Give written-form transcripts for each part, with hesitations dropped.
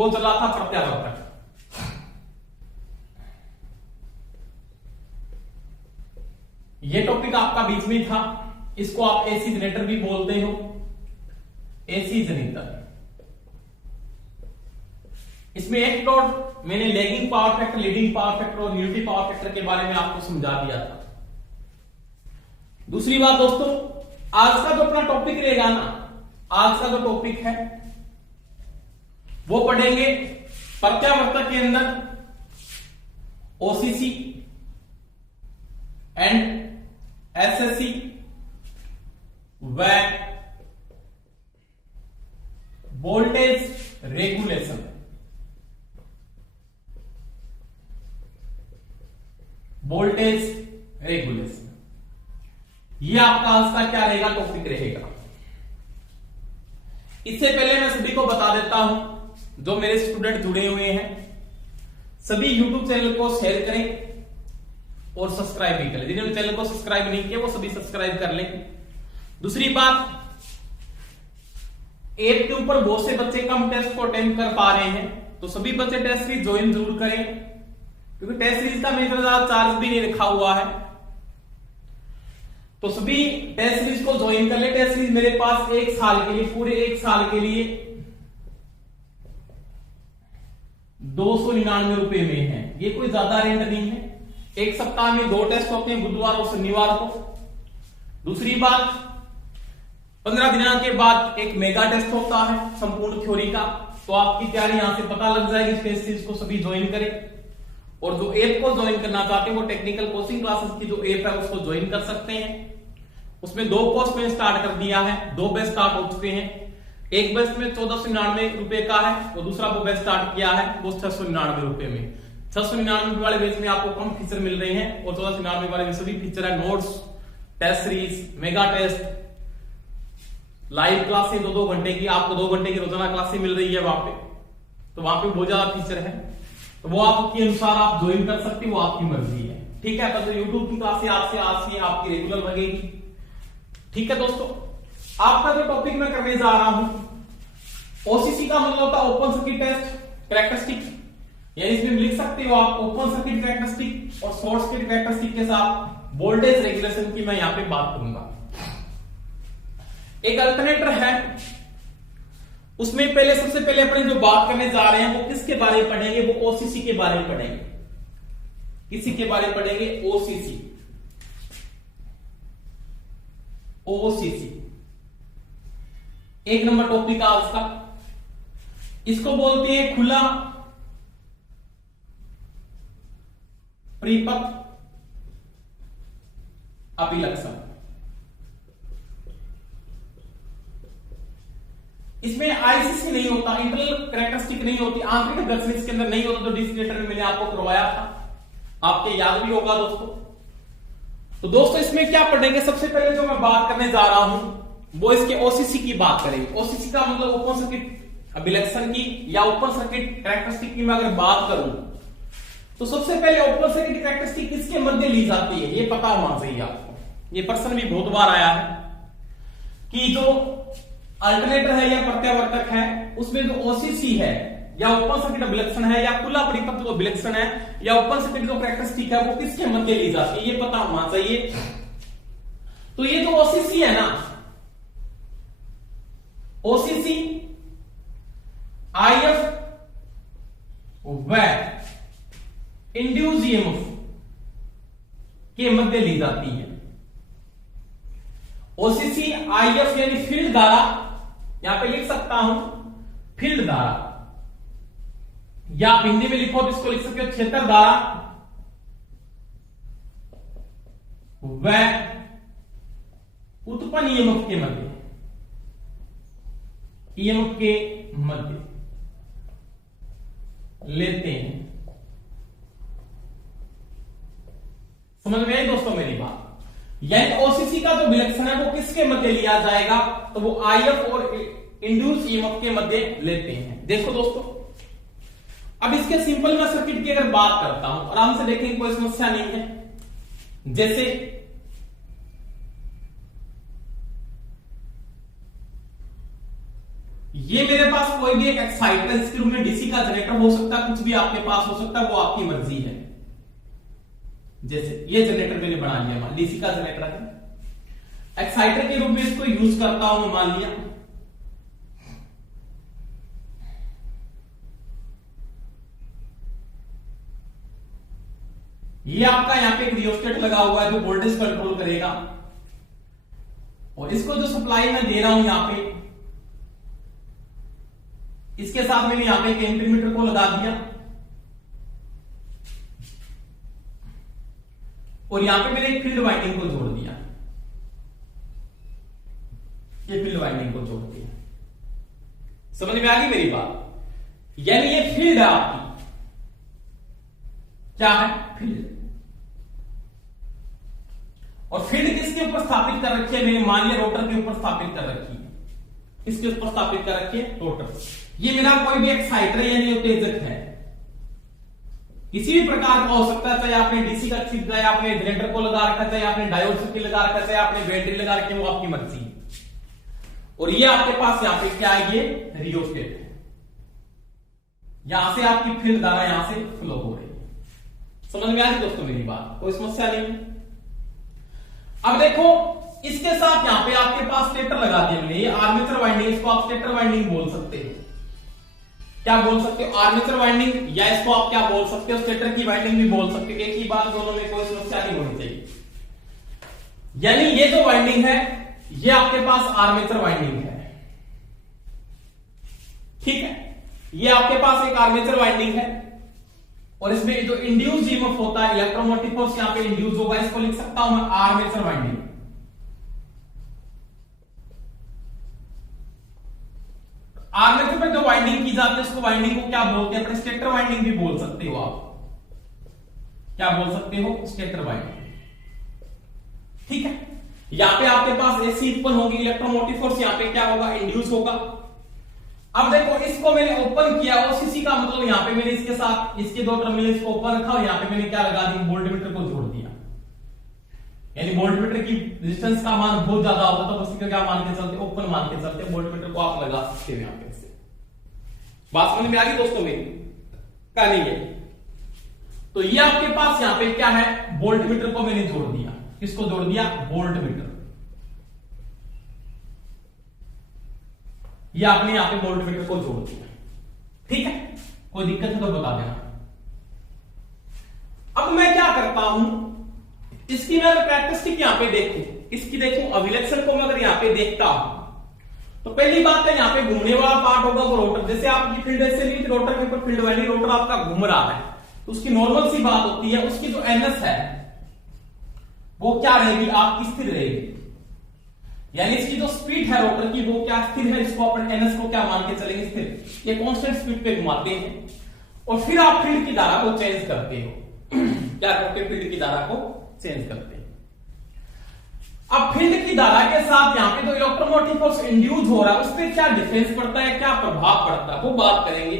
वो चला था प्रत्यावर्तक। ये टॉपिक आपका बीच में था, इसको आप एसी जनरेटर भी बोलते हो, एसी जनरेटर। इसमें एक प्लॉट मैंने lagging power factor, leading power factor और यूनिटी पावर फैक्टर के बारे में आपको समझा दिया था। दूसरी बात दोस्तों, आज का जो अपना टॉपिक रहेगा ना, आज का जो टॉपिक है वो पढ़ेंगे प्रत्यावर्तक के अंदर ओसीसी एंड एसएससी व वोल्टेज रेगुलेशन। वोल्टेज रेगुलेशन ये आपका आज का क्या रहेगा, टॉपिक रहेगा। इससे पहले मैं सभी को बता देता हूं, जो मेरे स्टूडेंट जुड़े हुए हैं सभी यूट्यूब चैनल को शेयर करें और सब्सक्राइब भी करें। जिन्होंने चैनल को सब्सक्राइब नहीं किया वो सभी सब्सक्राइब कर लें। दूसरी बात, ऐप के ऊपर बहुत से बच्चे कम टेस्ट को अटेम्प्ट कर पा रहे हैं, तो सभी बच्चे टेस्ट सीरीज ज्वाइन जरूर करें, क्योंकि टेस्ट सीरीज का मेरे ज्यादा चार्ज भी नहीं रखा हुआ है। तो सभी टेस्ट सीरीज को ज्वाइन कर ले। टेस्ट सीरीज मेरे पास एक साल के लिए, पूरे एक साल के लिए 299 में है। ये कोई ज्यादा रेंट नहीं है। एक सप्ताह में 2 टेस्ट होते हैं, बुधवार और शनिवार को। दूसरी बात, 15 दिनों के बाद एक मेगा टेस्ट होता है संपूर्ण थ्योरी का। तो आपकी तैयारी यहां से पता लग जाएगी। टेस्ट सीरीज को सभी ज्वाइन करें, और जो ऐप को ज्वाइन करना चाहते हैं वो टेक्निकल कोचिंग क्लासेस की जो ऐप है उसको ज्वाइन कर सकते हैं। उसमें 2 कोर्स में स्टार्ट कर दिया है, 2 बैच स्टार्ट हो चुके हैं। एक बैच में 1499 का है, और दूसरा वो बैच स्टार्ट किया है वो 699 में। 699 वाले बैच में आपको कम फीचर मिल रहे हैं, और 1499 वाले में सभी फीचर है। Notes, test series, mega test, live क्लासें 2-2 घंटे की, आपको 2 घंटे की रोजाना क्लासें मिल रही है वहां पे। तो वहां पे बहुत ज्यादा फीचर है, तो वो आपके अनुसार आप ज्वाइन कर सकते हो, वो आपकी मर्जी है। ठीक है, तो यूट्यूब की क्लासें आज से आपकी रेगुलर लगेगी। ठीक है दोस्तों, आपका जो टॉपिक मैं करने जा रहा हूं, ओसीसी का मतलब होता है ओपन सर्किट टेस्ट कैरेक्टरिस्टिक, यानी इसमें लिख सकते हो आप ओपन सर्किट कैरेक्टरिस्टिक और शॉर्ट सर्किट कैरेक्टरिस्टिक के साथ वोल्टेज रेगुलेशन की मैं यहां पे बात करूंगा। एक अल्टरनेटर है, उसमें सबसे पहले अपने जो बात करने जा रहे हैं वो किसके बारे में पढ़ेंगे, वो ओसीसी के बारे में पढ़ेंगे। किसी के बारे में पढ़ेंगे, ओसीसी। ओसीसी एक नंबर टॉपिक आज का। इसको बोलते हैं खुला परिपथ अभिलक्षण। इसमें आईसीसी नहीं होता, इंटरनल कैरेक्टरिस्टिक नहीं होती, आंतरिक घर्षण इसके अंदर नहीं होता, जो डिस्क्रिप्टर में मैंने आपको करवाया था, आपके याद भी होगा दोस्तों। तो दोस्तों इसमें क्या पढ़ेंगे, सबसे पहले जो मैं बात करने जा रहा हूं वो इसके ओसीसी की बात करेंगे। ओसीसी का मतलब ओपन सर्किट अभिलक्षण की या ओपन सर्किट कैरेक्टरिस्टिक की मैं अगर बात करूं, तो सबसे पहले ओपन सर्किट कैरेक्टरिस्टिक किसके मध्य ली जाती है ये पता होना चाहिए आपको। ये प्रश्न भी बहुत बार आया है कि जो अल्टरनेटर है या प्रत्यावर्तक है उसमें जो ओसीसी है या ओपन सर्किट अभिलक्षण है या खुला परिपथ जो अभिलक्षण है या ओपन सर्किट जो कैरेक्टरिस्टिक है वो किसके मध्य ली जाती है ये पता होना चाहिए। तो ये जो ओसीसी है ना, ओसीसी आईएफ व इंड्यूस ईएमएफ के मध्य ली जाती है। ओसीसी आईएफ यानी फील्ड धारा, यहां पे लिख सकता हूं फील्ड धारा, या हिंदी में लिखो तो इसको लिख सकते हो क्षेत्र धारा व उत्पन्न ईएमएफ के मध्य, ईएमएफ के मध्य लेते हैं। समझ में आई दोस्तों मेरी बात? यानी ओसीसी का जो विलक्षण है वो किसके मध्य लिया जाएगा, तो वो आईएफ और इंड्यूस ईएमएफ के मध्य लेते हैं। देखो दोस्तों, अब इसके सिंपल में सर्किट की अगर बात करता हूं, आराम से देखेंगे, कोई समस्या नहीं है। जैसे ये मेरे पास कोई भी एक एक्साइटर, इसके रूप में डीसी का जनरेटर हो सकता है, कुछ भी आपके पास हो सकता है, वो आपकी मर्जी है। जैसे ये जनरेटर मैंने बना लिया, मान डीसी का जनरेटर है, एक्साइटर के रूप में इसको यूज करता हूं मैं, मान लिया। ये आपका यहां पे एक रियोस्टेट लगा हुआ है जो वोल्टेज कंट्रोल करेगा, और इसको जो सप्लाई मैं दे रहा हूं यहां पे, इसके साथ मैंने यहां पे एक एम्पीमीटर को लगा दिया, और यहां पे मैंने एक फील्ड वाइंडिंग को जोड़ दिया, ये फील्ड वाइंडिंग को जोड़ दिया। समझ में आ गई मेरी बात? यानी ये फील्ड है आपकी, क्या है? फील्ड। और फील्ड किसके ऊपर स्थापित कर रखी है? मैंने मान लिया रोटर के ऊपर स्थापित कर रखी है। किसके ऊपर स्थापित कर रखी है? रोटर। ये मेरा कोई भी एक्साइटर यानी उत्तेजक है, किसी भी प्रकार का हो सकता है, चाहे आपने डीसी का चिप, चाहे आपने जनरेटर को लगा रखा, चाहे आपने डायोड सर्किट लगा रखा, चाहे आपने बैटरी लगा रखी, वो आपकी मर्जी है। और ये आपके पास यहां पे क्या है? ये रियोस्टेट है, यहां से आपकी फील्ड धारा यहां से फ्लो हो रही है। समझ में आ गई दोस्तों मेरी बात? कोई समस्या नहीं है। अब देखो, इसके साथ यहां पे आपके पास स्टेटर लगा दिया मैंने, ये आर्मेचर वाइंडिंग, इसको आप स्टेटर वाइंडिंग बोल सकते हो। क्या बोल सकते हो? आर्मेचर वाइंडिंग, या इसको आप क्या बोल सकते हो? स्टेटर की वाइंडिंग भी बोल सकते हो। एक ही बात, दोनों में कोई समस्या नहीं होनी चाहिए। यानी ये जो वाइंडिंग है, ये आपके पास आर्मेचर वाइंडिंग है, ठीक है? ये आपके पास एक आर्मेचर वाइंडिंग है, और इसमें जो इंड्यूस ईएमएफ होता है, इलेक्ट्रोमोटिव फोर्स यहां पे इंड्यूस होगा, इसको लिख सकता हूं मैं आर्मेचर वाइंडिंग। आर्मेचर में जो वाइंडिंग की जाती है, उसको वाइंडिंग को क्या बोलते हैं? अपने स्टेटर वाइंडिंग भी बोल सकते हो आप। क्या बोल सकते हो? स्टेटर वाइंडिंग, ठीक है? यहां पे आपके पास एसी उत्पन्न होगी, इलेक्ट्रोमोटिव फोर्स यहां पे क्या होगा? इंड्यूस होगा। अब देखो, इसको मैंने ओपन किया, ओसीसी का मतलब यहां पे मैंने इसके साथ इसके दो टर्मिनल्स को ओपन रखा, और यहां पे मैंने क्या लगा दी? वोल्टमीटर को जोड़ दिया। यानी वोल्टमीटर की रेजिस्टेंस का मान बहुत ज्यादा होता तो बस क्या मान के चलते? ओपन मान के चलते, वोल्टमीटर को आप लगा सकते हो यहां पे। बात समझ में आ गई दोस्तों मेरी? कहानी है। तो ये आपके पास यहां पे क्या है? वोल्टमीटर को मैंने जोड़ दिया। किसको जोड़ दिया? वोल्टमीटर। ये आपने यहां पे वोल्टमीटर को जोड़ दिया, ठीक है? कोई दिक्कत है तो बता देना। अब मैं क्या करता हूं, इसकी मैं अगर कैरेक्टरिस्टिक यहां पे देखूं, इसकी देखूं अभिलक्षण को मैं अगर यहां पे देखता हूं, तो पहली बात है यहां पे घूमने वाला पार्ट होगा वो रोटर। जैसे आपकी फील्ड ऐसे ली, रोटर के ऊपर फील्ड वाली, रोटर आपका घूम रहा है, तो उसकी नॉर्मल सी बात होती है, उसकी जो एनएस है वो क्या रहेगी? आपकी स्थिर रहेगी। यानी इसकी जो स्पीड है रोटर की, वो क्या स्थिर है? इसको अपन एनएस को क्या मान के चलेंगे? स्थिर। ये कांस्टेंट स्पीड पे घुमाते हैं, और फिर आप फील्ड की धारा को चेंज करते हो। क्या करते? फील्ड की धारा को चेंज करते हैं। अब फील्ड की धारा के साथ यहां पे जो इलेक्ट्रोमोटिव फोर्स इंड्यूस हो रहा है, उस पर क्या डिफरेंस पड़ता है, क्या प्रभाव पड़ता है, वो बात करेंगे।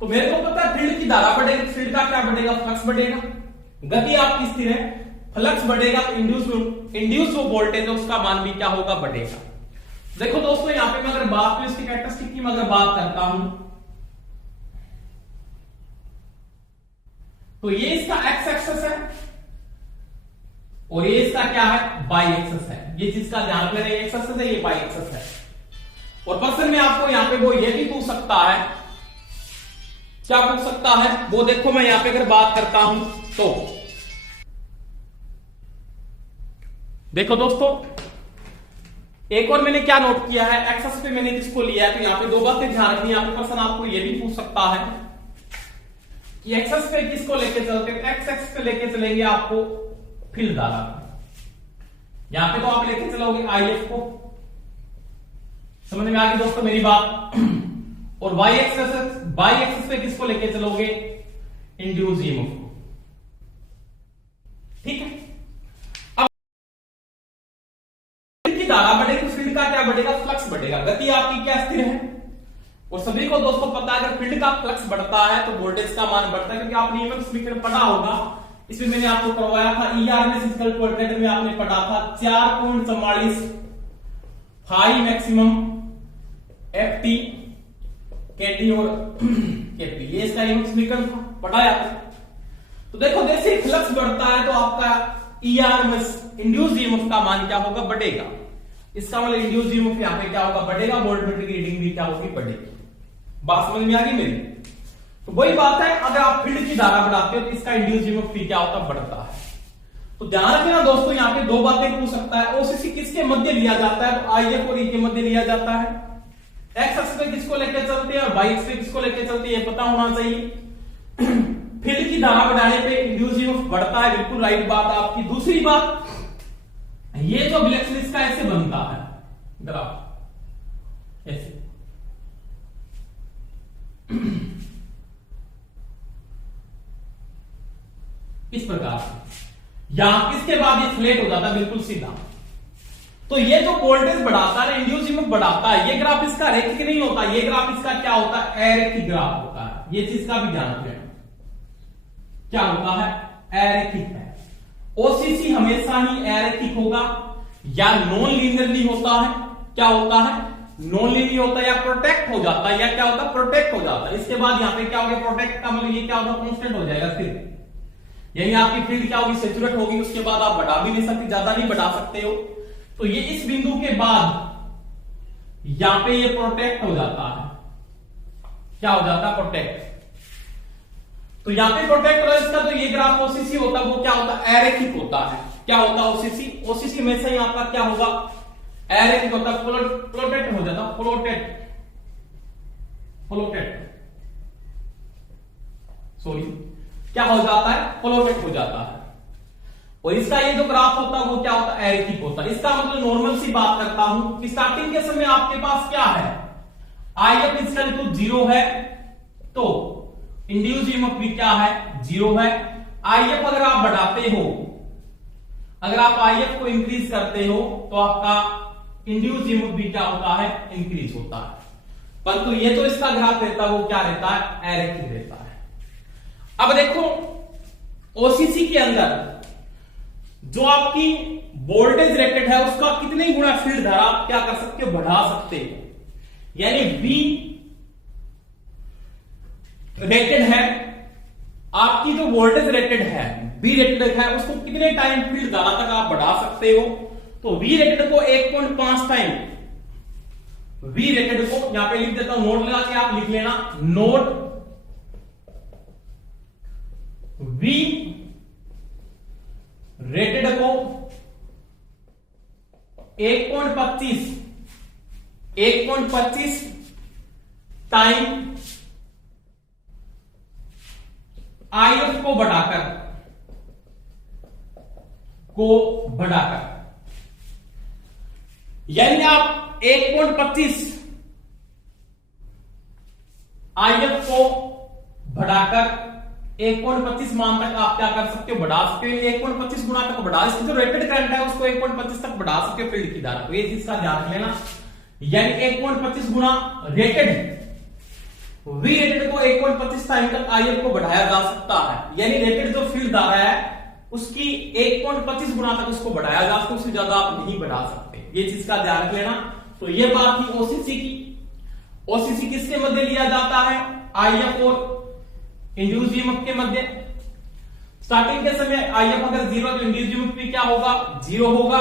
तो मेरे को पता है फील्ड की धारा बढ़ेगी, फील्ड का क्या बढ़ेगा? फ्लक्स बढ़ेगा। गति आपकी स्थिर है, फ्लक्स बढ़ेगा, इंड्यूस जो वोल्टेज है उसका मान भी क्या होगा? बढ़ेगा। देखो दोस्तों, यहां पे मैं अगर बात करूं इसकी कैरेक्टरिस्टिक की, मैं अगर बात करता हूं, तो ये इसका एक्स एक्सेस है, और ये इसका क्या है? बाई एक्सेस है। ये चीज का ध्यान रखना, ये एक्सेस है, ये बाई एक्सेस है। और पर्सन में आपको यहां पे वो ये भी पूछ सकता है, क्या पूछ सकता है? वो देखो, मैं यहां पे अगर बात करता हूं तो देखो दोस्तों, एक और मैंने क्या नोट किया है, एक्सेस पे मैंने किसको लिया है, तो यहां पे दो बातें ध्यान रखनी है। यहां पे पर्सन आपको ये भी पूछ सकता है कि एक्सेस पे किसको लेके चलते हैं? एक्स एक्स पे लेके चलेंगे आपको फील्ड धारा। यहां पे तो आप लेके चलोगे आईएफ को। समझ में आ गई दोस्तों मेरी बात? और वाई एक्सेस पे किसको लेके चलोगे? इंड्यूस ईएमएफ को, ठीक है? अब फील्ड की धारा बढ़ेगी, फील्ड का क्या बढ़ेगा? फ्लक्स बढ़ेगा। गति आपकी क्या स्थिर है, और सभी को दोस्तों पता है अगर फील्ड का फ्लक्स बढ़ता है तो वोल्टेज का मान बढ़ता है, क्योंकि आपने ईएमएफ समीकरण पढ़ा होगा, इसमें मैंने आपको करवाया था। ईआर में फिजिकल क्वाड्रेंट में आपने पढ़ा था 4.44 phi maximum F T KT और KP, ये इसका ईएमएफ समीकरण था, पढ़ाया था। तो देखो जैसे फ्लक्स बढ़ता है तो आपका ERMS इंड्यूस्ड ईएमएफ का मान क्या होगा, बढ़ेगा। इसका मतलब इंड्यूस्ड ईएमएफ यहाँ पे क्या होगा, बढ़ेगा, वोल्टमीटर की रीडिंग भी क्या होगी, बढ़ेगी। बात समझ में आ गई मेरी? तो वही बात है, अगर आप फील्ड की धारा बढ़ाते हो तो इसका इंड्यूस्ड ईएमएफ भी क्या होता है, बढ़ता है। तो ध्यान रखना दोस्तों, यहाँ पे दो बातें पूछ सकता है। ओसीसी किसके मध्य लिया जाता है, तो IF और E के मध्य लिया जाता है। एक्स अक्ष पे किसको लेकर चलते हैं और वाई अक्ष पे किसको लेकर चलते हैं, ये पता होना चाहिए। फील्ड की धारा बढ़ाने पे इंड्यूस्ड ईएमएफ बढ़ता है, बिल्कुल राइट बात है आपकी। दूसरी बात, ये जो विलक्षण इसका ऐसे बनता है ग्राफ, ऐसे इस प्रकार से, यहां किसके बाद ये फ्लैट हो जाता है बिल्कुल सीधा। तो ये जो वोल्टेज बढ़ाता है, इंड्यूस्ड ईएमएफ बढ़ाता है, ये ग्राफ इसका रैखिक नहीं होता, ये ग्राफ इसका क्या होता है, अरैखिक ग्राफ होता है। ये चीज का भी ध्यान रखना, क्या होता है, अरैखिक है। ओसीसी हमेशा ही अरैखिक होगा या नॉन लीनियरली होता है, क्या होता है, नॉन लीनियर होता है, या प्रोटेक्ट हो जाता है, या क्या होता है, प्रोटेक्ट हो जाता है। इसके बाद यहां पे क्या हो गया, प्रोटेक्ट का मतलब ये क्या होगा, कांस्टेंट हो जाएगा फिर, यानी आपकी फील्ड क्या होगी, सैचुरेट होगी। उसके बाद आप बढ़ा भी नहीं सकते, ज्यादा नहीं बढ़ा सकते हो। तो ये इस बिंदु के बाद यहां पे ये प्रोटेक्ट हो जाता है, क्या हो जाता है, प्रोटेक्ट। तो यहां पे प्रोटेक्ट हो इसका, तो ये ग्राफ ओसीसी होता है, वो क्या होता है, अरैखिक होता है। क्या होता है, ओसीसी, ओसीसी में से ही आपका क्या होगा, अरैखिक होता है, फ्लोटेट हो जाता, फ्लोटेट, फ्लोटेट, सॉरी, क्या हो जाता है, फ्लोटेट हो जाता है। और इसका ये जो ग्राफ होता है वो क्या होता है, अरैखिक होता है। इसका मतलब नॉर्मल सी बात करता हूं कि स्टार्टिंग के समय आपके पास क्या है, IF इक्वल टू 0 है, तो इंड्यूस्ड ईएमएफ भी क्या है, 0 है। IF अगर आप बढ़ाते हो, अगर आप IF को इंक्रीज करते हो तो आपका इंड्यूस्ड ईएमएफ भी क्या होता है, इंक्रीज होता है। परंतु ये जो इसका ग्राफ रहता है वो क्या रहता है, अरैखिक रहता है। अब देखो ओसीसी के अंदर जो आपकी वोल्टेज रेटेड है उसका कितने गुना फील्ड धारा आप क्या कर सकते हो, बढ़ा सकते हो। यानी V रेटेड है, आपकी जो वोल्टेज रेटेड है, V रेटेड है, उसको कितने टाइम फील्ड धारा तक आप बढ़ा सकते हो। तो V रेटेड को 1.5 टाइम, V रेटेड को यहां पे लिख देता हूं, नोट लगा के आप लिख लेना, नोट V रेटेड को 1.25 टाइम IF को बढ़ाकर, यानी आप 1.25 IF को बढ़ाकर 1.25 मान तक आप क्या कर सकते हो, बढ़ा सकते हो। 1.25 गुना तक बढ़ा, इसकी जो रेटेड करंट है उसको 1.25 तक बढ़ा सकते हो फील्ड की धारा को, ये चीज का ध्यान रख लेना। यानी 1.25 गुना रेटेड, V रेटेड को 1.25 टाइम तक IF को बढ़ाया जा सकता है। यानी रेटेड जो फील्ड धारा है उसकी 1.25 गुना तक उसको बढ़ाया जा सकता है, उससे ज्यादा आप नहीं बढ़ा सकते, ये चीज का ध्यान रख लेना। तो ये बात थी ओसीसी की। ओसीसी किसके मध्य लिया जाता है, IF और इंड्यूस्ड ईएमएफ के मध्य। स्टार्टिंग के समय IF अगर 0 तो इंड्यूस्ड ईएमएफ भी क्या होगा, 0 होगा।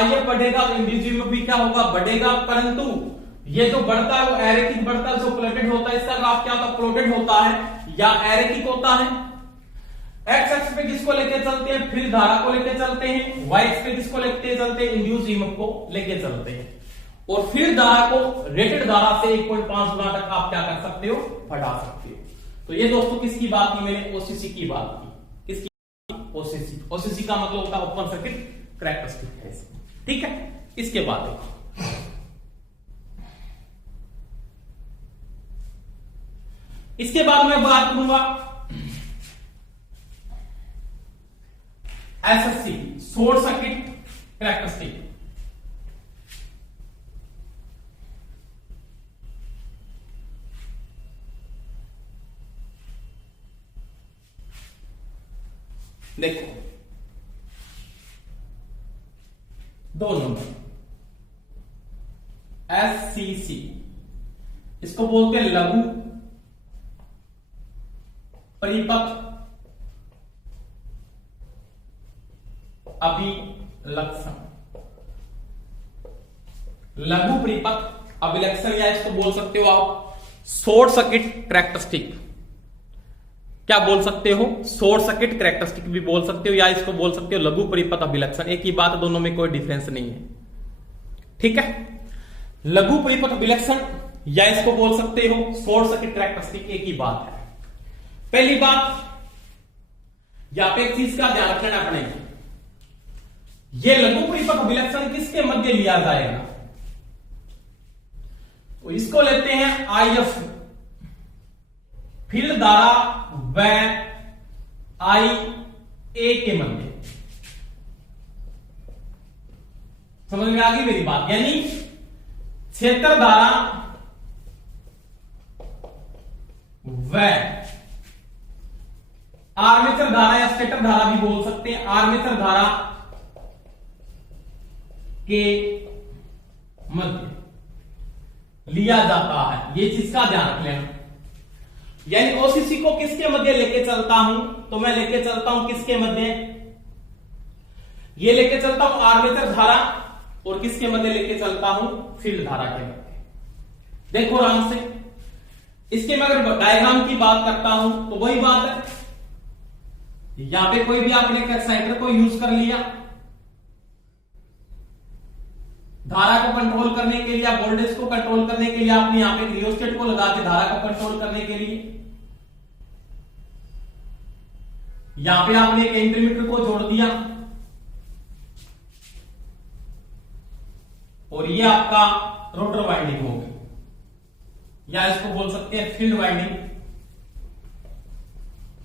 IF बढ़ेगा तो इंड्यूस्ड ईएमएफ भी क्या होगा, बढ़ेगा। परंतु ये जो बढ़ता है वो अरैखिक बढ़ता है, जो फ्लोटेड होता है, इसका ग्राफ क्या होता है, फ्लोटेड होता है या अरैखिक होता है। एक्स एक्स पे किसको लेके चलते हैं, फील्ड धारा को लेके चलते हैं। वाई एक्स पे किसको लेके चलते हैं, इंड्यूस्ड ईएमएफ को लेके चलते हैं। और फील्ड धारा को रेटेड धारा से 1.5 गुना तक आप क्या कर सकते हो, बढ़ा सकते हो। तो ये दोस्तों किसकी बात की मैंने, ओसीसी की बात की। किसकी, ओसीसी। ओसीसी का मतलब होता है ओपन सर्किट कैरेक्टरिस्टिक है, ठीक है। इसके बाद देखो इसके बाद मैं बात करूंगा एसएससी, शॉर्ट सर्किट कैरेक्टरिस्टिक। देखो 2 नंबर एससीसी, इसको बोलते हैं लघु परिपथ अभिलक्षण। लघु परिपथ अभिलक्षण, या इसको बोल सकते हो आप शॉर्ट सर्किट कैरेक्टरिस्टिक। क्या बोल सकते हो? शॉर्ट सर्किट कैरेक्टरिस्टिक भी बोल सकते हो, या इसको बोल सकते हो लघु परिपथ अभिलक्षण। एक ही बात, दोनों में कोई डिफरेंस नहीं है। ठीक है, लघु परिपथ अभिलक्षण या इसको बोल सकते हो शॉर्ट सर्किट कैरेक्टरिस्टिक, एक ही बात है। पहली बात, यहां पे एक चीज का ध्यान रखना अपने, ये लघु परिपथ अभिलक्षण किसके मध्य लिया जाएगा? तो इसको लेते हैं आईएफ, फील्ड धारा व आई ए के मध्य। समझ में आ गई मेरी बात? यानी क्षेत्र धारा व आर्मेचर धारा या स्टेटर धारा भी बोल सकते हैं, आर्मेचर धारा के मध्य लिया जाता है। ये चीज का ध्यान रख लेना। यानी ओसीसी को किसके मध्य लेके चलता हूं? तो मैं लेके चलता हूं किसके मध्य? ये लेके चलता हूं आर्मेचर धारा, और किसके मध्य लेके चलता हूं? फील्ड धारा के मध्य। देखो आराम से, इसके मैं अगर डायग्राम की बात करता हूं तो वही बात है, यहां पे कोई भी आपने एक्साइटर को यूज कर लिया धारा को कंट्रोल करने के लिए, वोल्टेज को कंट्रोल करने के लिए आपने यहां पे रियोस्टेट को लगा के धारा को कंट्रोल करने के लिए, यहां पे आपने एक एम्पीमीटर को जोड़ दिया, और ये आपका रोटर वाइंडिंग हो गई, या इसको बोल सकते हैं फील्ड वाइंडिंग।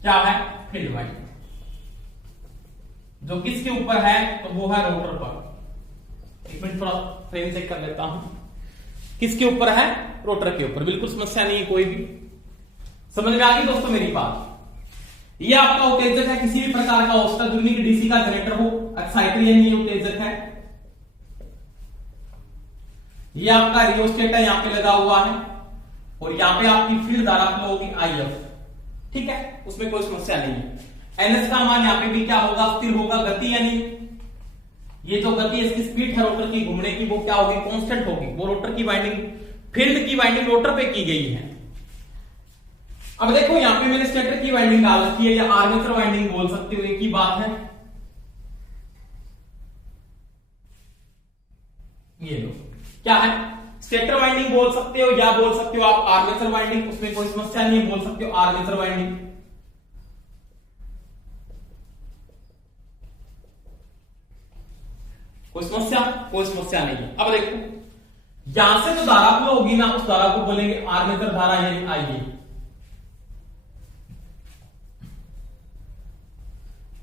क्या है? Field winding. जो किसके ऊपर है? तो वो है रोटर पर। एक मिनट थोड़ा फ्रेम चेक कर लेता हूं। किसके ऊपर है? रोटर के ऊपर। बिल्कुल समस्या नहीं है कोई भी। समझ में आ गई दोस्तों मेरी बात? ये आपका उत्तेजक है किसी भी प्रकार का, उसका यूनिक डीसी का जनरेटर हो, एक्साइटर यानी उत्तेजक है। ये आपका रियोस्टेट है, यहां पे लगा हुआ है, और यहां पे आपकी फील्ड धारा फ्लो होगी आईएफ। ठीक है, उसमें कोई समस्या नहीं है। एनएस का मान यहां पे भी क्या होगा? स्थिर होगा। गति यानी ये जो गति इसकी स्पीड है रोटर की घूमने की, वो क्या होगी? कांस्टेंट होगी। वो रोटर की वाइंडिंग, फील्ड की वाइंडिंग रोटर पे की गई है। अब देखो यहां पे मैंने स्टेटर की वाइंडिंग डाल रखी है, या आर्मेचर वाइंडिंग बोल सकते हो, एक ही बात है। ये लो, क्या है? स्टेटर वाइंडिंग बोल सकते हो, या बोल सकते हो आप आर्मेचर वाइंडिंग, उसमें कोई समस्या नहीं है, बोल सकते हो आर्मेचर वाइंडिंग। कोई समस्या? कोई समस्या नहीं है। अब देखो, यहां से जो धारा फ्लो होगी ना, उस धारा को बोलेंगे आर्मेचर धारा, यानी आईए।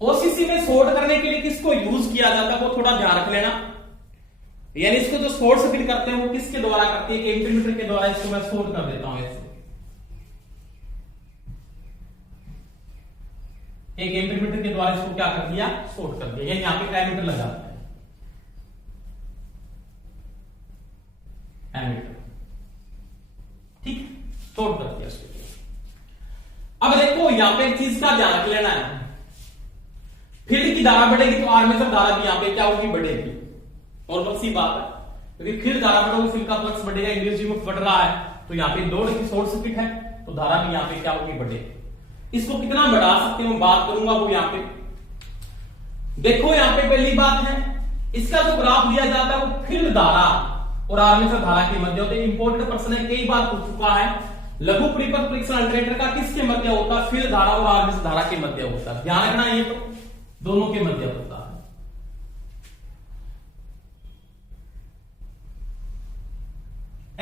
ओसीसी में शॉर्ट करने के लिए किसको यूज किया जाता है वो थोड़ा ध्यान रख लेना। यानी इसको जो शॉर्ट सर्किट करते हैं वो किसके द्वारा करते हैं? एम्पीमीटर के द्वारा। इसको मैं शॉर्ट कर देता हूं ऐसे, एक एम्पीमीटर के द्वारा इसको क्या कर दिया? शॉर्ट कर दिया। यानी यहां पे एमीटर लगा है, एमीटर। ठीक, शॉर्ट कर दिया इसको। अब देखो यहां पे एक चीज का ध्यान रख लेना है, फील्ड की धारा बढ़ेगी तो आर्मेचर धारा भी यहां पे क्या होगी? बढ़ेगी। नॉर्मल सी बात है, क्योंकि फील्ड धारा बढ़ोगी, फील्ड का फ्लक्स बढ़ेगा, इंड्यूस्ड ईएमएफ बढ़ रहा है, तो यहाँ पे लोड की शॉर्ट सर्किट है, तो धारा भी यहाँ पे क्या होगी? बढ़ेगी। इसको कितना बढ़ा सकते हैं मैं बात करूंगा वो यहाँ पे। देखो यहाँ पे पहली बात है, इसका जो ग्राफ दिया जाता है वो फील्ड धारा और आर्मेचर धारा के मध्य होते हैं। इंपॉर्टेंट प्रश्न है, कई बार पूछ चुका है। लघु परिपथ परीक्षण अल्टरनेटर का किसके मध्य होता है? फील्ड धारा और आर्मेचर धारा के मध्य होता है। ध्यान रखना, ये तो दोनों के मध्य होता है।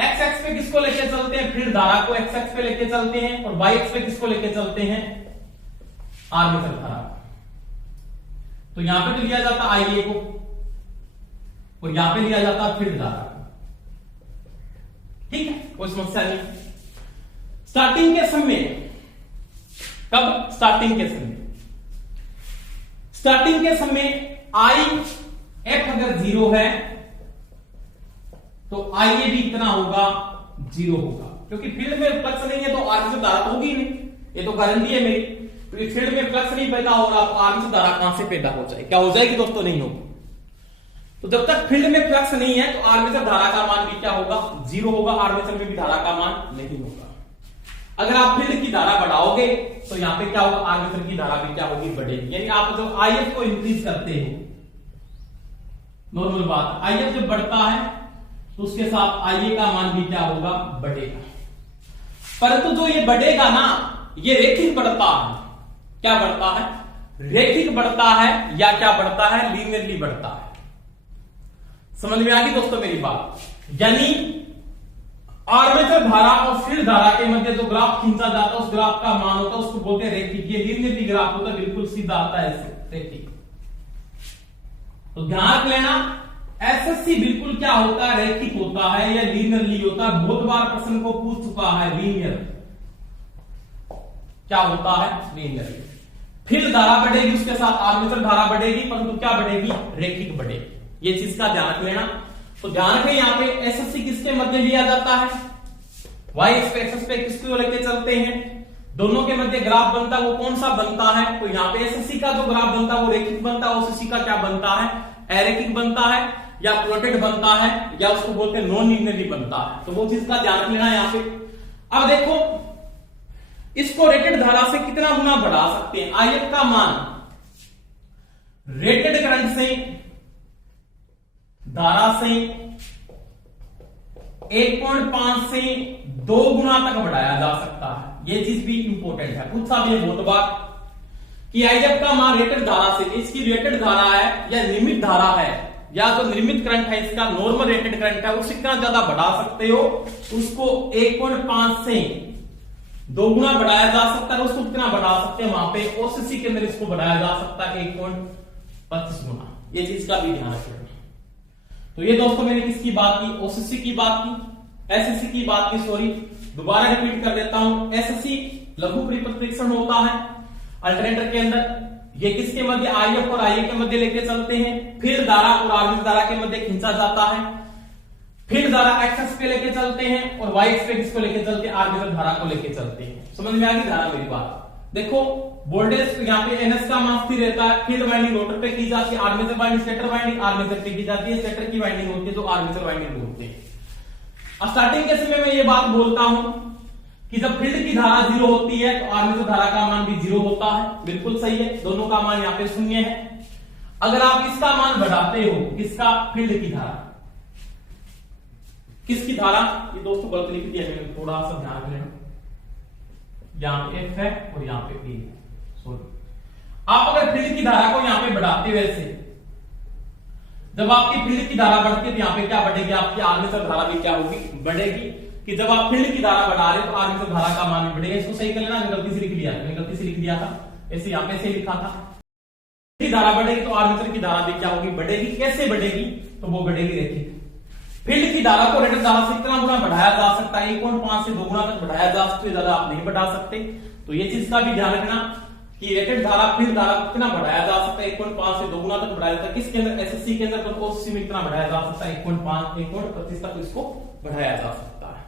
एक्स एक्स पे किसको लेके चलते हैं? फील्ड धारा को एक्स एक्स पे लेके चलते हैं, और वाई एक्स पे किसको लेके चलते हैं? आर्मेचर धारा। तो यहां पे तो लिया जाता आईए को, और यहां पे लिया जाता फील्ड धारा। ठीक है, कोई समस्या नहीं। स्टार्टिंग के समय, कब? स्टार्टिंग के समय, स्टार्टिंग के समय आई एफ अगर 0 है तो आईए भी इतना होगा, 0 होगा। क्योंकि फील्ड में फ्लक्स नहीं है तो आर्मेचर धारा तो होगी ही नहीं, ये तो गारंटी है मेरी। क्योंकि फील्ड में फ्लक्स नहीं पैदा हो रहा तो आर्मेचर धारा कहां से पैदा हो जाए? क्या हो जाएगी दोस्तों? नहीं होगी। तो जब तक फील्ड में फ्लक्स नहीं है तो आर्मेचर धारा का मान भी क्या होगा? जीरो होगा। आर्मेचर में भी धारा का मान नहीं होगा। अगर आप फील्ड की धारा बढ़ाओगे तो यहां पे क्या होगा? आर्मेचर की धारा भी क्या होगी? बढ़ेगी। यानी आप जब आईएफ को इंक्रीज करते हो, नॉर्मल बात, आईएफ जब बढ़ता है तो उसके साथ आईए का मान भी क्या होगा? बढ़ेगा। परंतु जो ये बढ़ेगा ना, ये रेखिक बढ़ता है। क्या बढ़ता है? रेखिक बढ़ता है या क्या बढ़ता है? लीनियरली बढ़ता है। समझ में आ गई दोस्तों मेरी बात? यानी आर्मेचर धारा और फील्ड धारा के मध्य जो ग्राफ खींचा जाता है उस ग्राफ का मान होता है, उसको बोलते हैं रेखिक। ये लीनियरली ग्राफ होता है, बिल्कुल सीधा आता है ऐसे रेखिक। तो ध्यान रख लेना, एसएससी बिल्कुल क्या होता है? रेखिक होता है या लीनियरली होता है। बहुत बार प्रश्न को पूछ चुका है। लीनियर क्या होता है? लीनियरली। फील्ड धारा बढ़ेगी, उसके साथ आर्मेचर धारा बढ़ेगी, परंतु क्या बढ़ेगी? रेखिक बढ़ेगी। ये चीज का ध्यान रख लेना। तो ध्यान रखें, यहां पे एसएससी किसके मध्य लिया जाता है? वाई एक्सिस पे किसको लेके चलते हैं? दोनों के मध्य ग्राफ बनता है, वो कौन सा बनता है? तो यहां पे एसएससी का जो ग्राफ बनता है वो रेखिक बनता है। ओसीसी का क्या बनता है? अरेखिक बनता है या प्लॉटेड बनता है या उसको बोलते हैं नॉन लीनियरली बनता है। तो वो चीज का ध्यान रख लेना यहां पे। अब देखो, इसको रेटेड धारा से कितना गुना बढ़ा सकते हैं? आईएफ का मान रेटेड करंट से, धारा से 1.5 से 2 गुना तक बढ़ाया जा सकता है। ये चीज भी इंपॉर्टेंट है, पूछा भी है बहुत बार कि आईएफ का मान रेटेड धारा से, इसकी रेटेड धारा है या निर्मित धारा है या जो निर्मित करंट है इसका नॉर्मल रेटेड करंट है, उससे कितना ज्यादा बढ़ा सकते हो? उसको 1.5 से 2 गुना बढ़ाया जा सकता है। उसको कितना बढ़ा सकते हैं? वहां पे ओसीसी के अंदर इसको बढ़ाया जा सकता है 1.25 गुना। ये चीज का भी ध्यान रखना। तो ये दोस्तों मैंने किसकी बात की? ओसीसी की बात की, एसएससी की बात की, सॉरी दोबारा रिपीट कर देता हूं। एसएससी लघु परिपथ होता है अल्टरनेटर के अंदर। ये किसके मध्य? आईएफ और आईए के मध्य लेके चलते हैं। फील्ड धारा और आर्मेचर धारा के मध्य खींचा जाता है। फील्ड धारा एक्स पे लेके चलते हैं और वाई एक्स पे किसको लेके चलते हैं? आर्मेचर धारा को लेके चलते हैं। समझ में आ गई धारा मेरी बात? देखो, वोल्टेज यहाँ पे एनएस का मान स्थिर रहता है। फील्ड वाइंडिंग रोटर पे की जाती है, armature winding stator winding armature पे की जाती है, स्टेटर की वाइंडिंग होती है जो आर्मेचर वाइंडिंग बोलते हैं। स्टार्टिंग के समय में ये बात बोलता हूं कि जब फील्ड की धारा 0 होती है तो आर्मेचर धारा का मान भी 0 होता है। बिल्कुल सही है, दोनों का मान यहाँ पे 0 है। अगर आप इसका मान बढ़ाते हो, किसका? फील्ड की धारा। किसकी धारा? ये दोस्तों गलत लिख दिया मैंने, थोड़ा सा ध्यान रखना। यहां पे एफ है और यहां पे ए है, सॉरी। आप अगर फील्ड की धारा को यहां पे बढ़ाते हो ऐसे, जब आपकी फील्ड की धारा बढ़ती है तो यहां पे क्या बढ़ेगी? आपकी आर्मेचर धारा भी क्या होगी? बढ़ेगी। कि जब आप फील्ड की धारा बढ़ा रहे हो तो आर्मेचर धारा का मान भी बढ़ेगा। इसको सही कर लेना, मैंने गलती से लिख दिया, ऐसे यहां पे से लिखा था। फील्ड धारा बढ़ेगी तो आर्मेचर की धारा भी क्या होगी? बढ़ेगी। कैसे बढ़ेगी? तो वो बढ़ेगी रेखिक। फील्ड की धारा को रेटेड धारा से कितना गुना बढ़ाया जा सकता है? 1.5 से 2 गुना तक बढ़ाया जा सकता है, ज्यादा आप नहीं बढ़ा सकते। तो ये चीज का भी ध्यान रखना कि रेटेड धारा फील्ड धारा को कितना बढ़ाया जा सकता है? 1.5 से 2 गुना तक बढ़ाया जाता है। किसके अंदर? एसएससी के अंदर। तो ओसीसी में कितना बढ़ाया जा सकता है? 1.5 1.25 तक इसको बढ़ाया जा सकता है।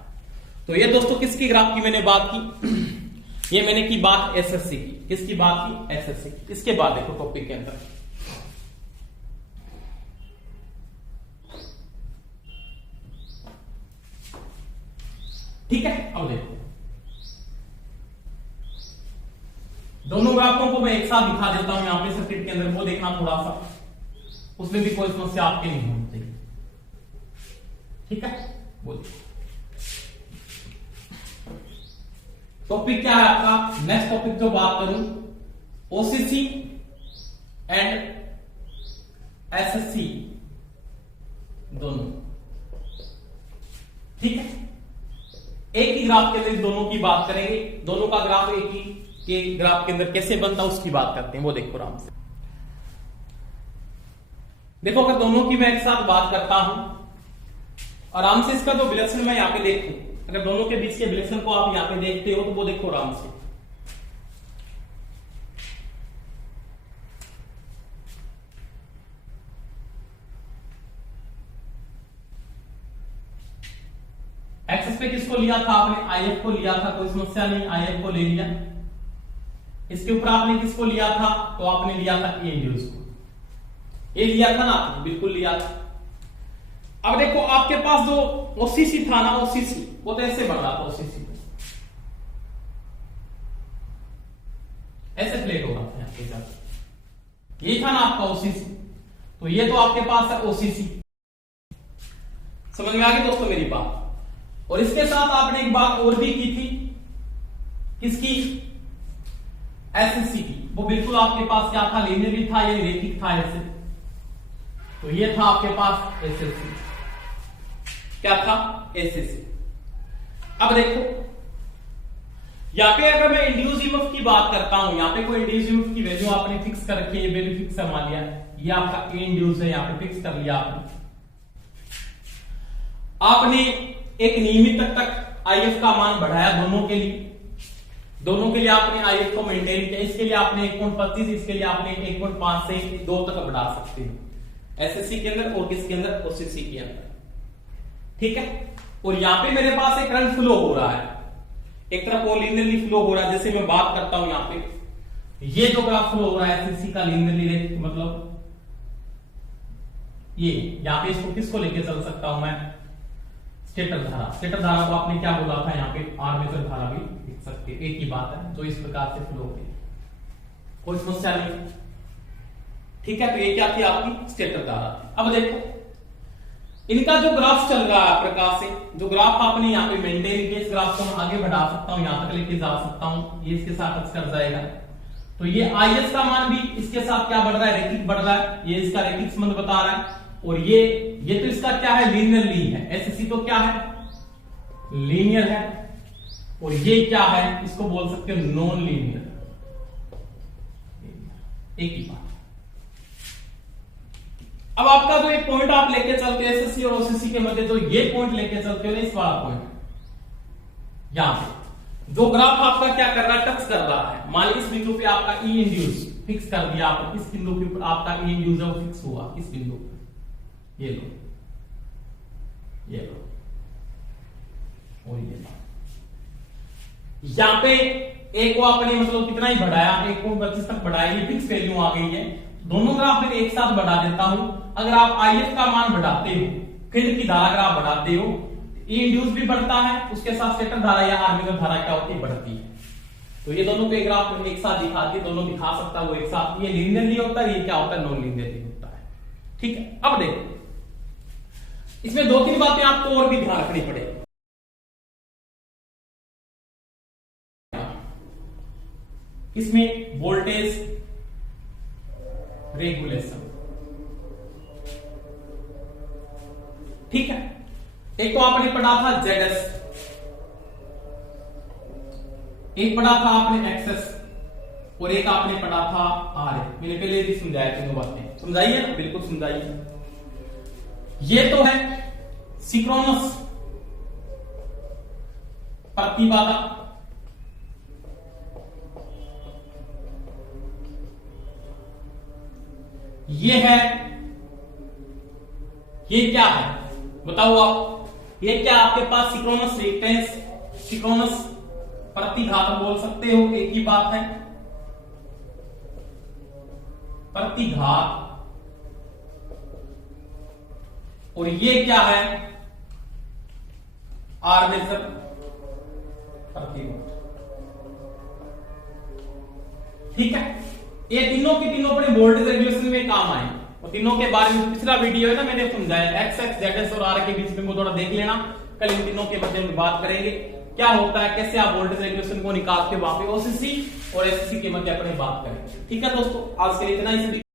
तो ये दोस्तों किसकी ग्राफ की मैंने बात की? ये मैंने की बात एसएससी की। किसकी बात की? एसएससी की। इसके बाद देखो टॉपिक के अंदर ठीक है। अब देखो, दोनों ग्राफों को मैं एक साथ दिखा देता हूं यहां पे सर्किट के अंदर, वो देखना थोड़ा सा, उसमें भी कोई समस्या आपके नहीं होनी चाहिए। ठीक है, बोलिए टॉपिक क्या है आपका? नेक्स्ट टॉपिक जो बात करूं, ओसीसी एंड एसएससी दोनों। ठीक है, एक ही ग्राफ के अंदर दोनों की बात करेंगे। दोनों का ग्राफ एक ही के ग्राफ के अंदर कैसे बनता है उसकी बात करते हैं, वो देखो आराम से। देखो, अगर दोनों की मैं एक साथ बात करता हूं, आराम से इसका जो विलक्षण मैं यहां पे देखूं, अगर दोनों के बीच के विलक्षण को आप यहां पे देखते हो तो वो देखो आराम से। एक्स एक्सेस पे किसको लिया था आपने, IF को लिया था, कोई समस्या नहीं, IF को ले लिया। इसके ऊपर आपने किसको लिया था, तो आपने लिया था ए इंड्यूस को, ये लिया था ना आपने, बिल्कुल लिया था। अब देखो आपके पास जो OCC था ना, OCC वो तो ऐसे बढ़ रहा था, OCC ऐसे प्लेट हो रहा था आपके साथ, ये था ना आपका OCC, तो ये तो आपके पास है OCC। समझ में आ गई दोस्तों मेरी बात। और इसके साथ आपने एक बात और भी की थी, किसकी, SSC की। वो बिल्कुल आपके पास क्या था, लीनियरली था या रैखिक था ऐसे, तो ये था आपके पास SSC, क्या था, SSC। अब देखो यहां पे अगर मैं इंड्यूस ईएमएफ की बात करता हूं, यहां पे कोई इंड्यूस ईएमएफ की वैल्यू आपने फिक्स कर रखी है, ये वैल्यू फिक्स करवा लिया, ये आपका ए इंड्यूस है, यहां पे फिक्स कर लिया आपने एक नियमित तक IF का मान बढ़ाया दोनों के लिए आपने IF को मेंटेन किया। इसके लिए आपने 1.25, इसके लिए आपने 1.5 से 2 तक बढ़ा सकते हैं, SSC के अंदर और किसके अंदर, OCC के अंदर, ठीक है। और यहां पे मेरे पास एक करंट फ्लो हो रहा है, एक तरफ वो लीनियरली फ्लो हो रहा है, जैसे मैं बात करता हूं यहां पे ये जो ग्राफ फ्लो हो रहा है SSC का लीनियरली, मतलब ये यहां पे इसको किसको लेके चल सकता हूं मैं, स्टेटर धारा। स्टेटर धारा को आपने क्या बोला था, यहाँ पे आर्मेचर धारा भी लिख सकते हैं, एक ही बात है, जो इस प्रकार से फ्लो होती है, कोई समस्या नहीं, ठीक है। तो ये क्या थी आपकी स्टेटर धारा। अब देखो इनका जो ग्राफ चल रहा है प्रकार से, जो ग्राफ आपने यहाँ पे मेंटेन किया, इस ग्राफ को मैं आगे बढ़ा सकता हूँ, यहां तक लेके जा सकता हूँ, ये इसके साथ टच कर जाएगा, तो ये IS का मान भी इसके साथ क्या बढ़ रहा है, रैखिक बढ़ रहा है, ये इसका रैखिक संबंध बता रहा है। और ये तो इसका क्या है, लीनियरली है, SSC तो क्या है, लीनियर है, और ये क्या है, इसको बोल सकते हो नॉन लीनियर, एक ही बात। अब आपका जो एक पॉइंट आप लेके चलते हो SSC और OCC के मध्य, जो ये पॉइंट लेके चलते हो ना, इस वाला पॉइंट, यहां पे जो ग्राफ आपका क्या कर रहा है, टच कर रहा है, मान लीजिए इस बिंदु पे आपका E इंड्यूस फिक्स कर दिया आपने, इस बिंदु के ऊपर आपका E इंड्यूस है वो फिक्स हुआ, इस बिंदु पे, ये लो, ये लो, और ये लो। यहां पे एक को आपने मतलब कितना ही बढ़ाया, 1.25 तक बढ़ाया, ये फिक्स वैल्यू आ गई है। दोनों ग्राफ में एक साथ बढ़ा देता हूं। अगर आप IF का मान बढ़ाते हो, खंड की धारा अगर आप बढ़ाते हो, E इंड्यूस भी बढ़ता है, उसके साथ स्टेटर धारा या आर्मेचर धारा क्या होती है, बढ़ती है। तो ये दोनों को एक ग्राफ में एक साथ दिखा दिए, दोनों दिखा सकता है वो एक साथ, ये लीनियरली होता है, ये क्या होता है, नॉन लीनियरली होता है, ठीक है। अब देखो इसमें 2-3 बातें आपको और भी ध्यान रखनी पड़ेगी। इसमें वोल्टेज रेगुलेशन, ठीक है। एक को आपने पढ़ा था ZS, एक पढ़ा था आपने XS, और एक आपने पढ़ा था RA। मैंने पहले भी समझाया, तीनों बातें समझाइए ना, बिल्कुल समझाइए। ये तो है सिंक्रोनस प्रतिबाधा, ये है, ये क्या है बताओ आप, ये क्या आपके पास सिंक्रोनस रिएक्टेंस, सिंक्रोनस प्रतिघात बोल सकते हो, एक ही बात है, प्रतिघात। और ये क्या है, आर्मेचर प्रतिरोध, ठीक है। ये तीनों की तीनों अपने वोल्टेज रेगुलेशन में काम आए, और तीनों के बारे में पिछला वीडियो है ना मैंने समझाया, XS, ZS और R के बीच में वो थोड़ा देख लेना। कल इन तीनों के बारे में बात करेंगे, क्या होता है, कैसे आप वोल्टेज रेगुलेशन को निकाल के वहां पे OCC और SSC के मध्य अपने बात करेंगे, ठीक है दोस्तों। आज के लिए इतना ही।